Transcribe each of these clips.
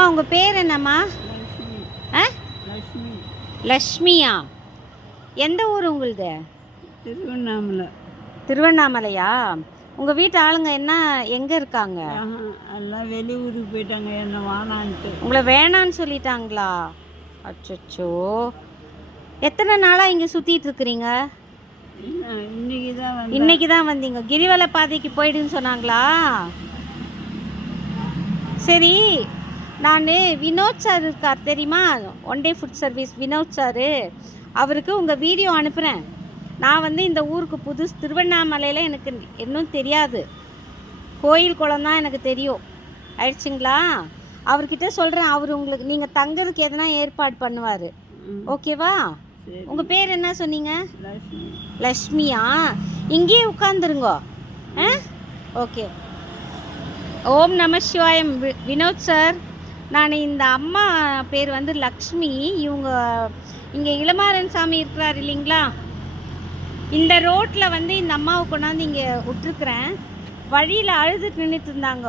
அம்மா உங்கள் பேர் என்னம்மா? ஆ? லக்ஷ்மி. லக்ஷ்மியா? எந்த ஊர் உங்களுது? திருவண்ணாமலை. திருவண்ணாமலையா? உங்கள் வீட்டு ஆளுங்க என்ன எங்கே இருக்காங்க? எல்லாம் வெளியூருக்கு போயிட்டாங்க என்ன வானான்ட்டு உங்களை வேணான்னு சொல்லிட்டாங்களா? அச்சோ எத்தனை நாளாக இங்கே சுற்றிட்டு இருக்கிறீங்க? இன்ன- இன்னைக்கு தான் இன்னைக்கு தான் வந்தீங்க. கிரிவல பாதைக்கு போயிடுன்னு சொன்னாங்களா? சரி நான் வினோத் சார் இருக்கார் தெரியுமா? One day food service Vinod sir. அவருக்கு உங்கள் வீடியோ அனுப்புகிறேன் நான் வந்து இந்த ஊருக்கு புதுசு திருவண்ணாமலையில் எனக்கு இன்னும் தெரியாது. கோயில் குளம் தான் எனக்கு தெரியும். ஆயிடுச்சுங்களா? அவர்கிட்ட சொல்கிறேன் அவர் உங்களுக்கு நீங்கள் தங்குறதுக்கு எதனா ஏற்பாடு பண்ணுவார். ஓகேவா? உங்கள் பேர் என்ன சொன்னீங்க? லக்ஷ்மி லக்ஷ்மியா இங்கேயே உட்காந்துருங்கோ ஆ? ஓகே. ஓம் நம சிவாயம். வினோத் சார். நான் இந்த அம்மா பேர் வந்து லக்ஷ்மி. இவங்க இங்கே இளமாறன் சாமி இருக்கிறார் இல்லைங்களா? இந்த ரோட்டில் வந்து இந்த அம்மாவை கொண்டாந்து இங்கே விட்டுருக்குறேன். வழியில் அழுதுட்டு நின்றுட்டு இருந்தாங்க.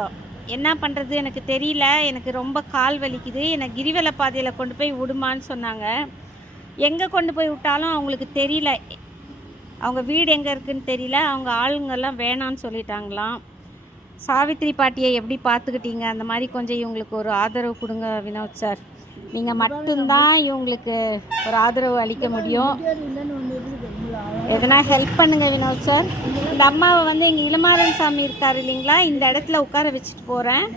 என்ன பண்ணுறது எனக்கு தெரியல. எனக்கு ரொம்ப கால் வலிக்குது. என்னை கிரிவல பாதையில் கொண்டு போய் விடுமான்னு சொன்னாங்க. எங்கே கொண்டு போய் விட்டாலும் அவங்களுக்கு தெரியல. அவங்க வீடு எங்கே இருக்குன்னு தெரியல. அவங்க ஆளுங்கெல்லாம் வேணான்னு சொல்லிட்டாங்களாம். சாவித்திரி பாட்டியை எப்படி பார்த்துக்கிட்டீங்க? அந்த மாதிரி கொஞ்சம் இவங்களுக்கு ஒரு ஆதரவு கொடுங்க வினோத் சார். நீங்கள் மட்டும்தான் இவங்களுக்கு ஒரு ஆதரவு அளிக்க முடியும். எதனா ஹெல்ப் பண்ணுங்க வினோத் சார். இந்த அம்மாவை வந்து எங்கள் இளமாறன் சாமி இருக்கார் இல்லைங்களா? இந்த இடத்துல உட்கார வச்சுட்டு போகிறேன்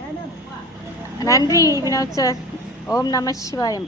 நன்றி வினோத் சார். ஓம் நம சிவாயம்.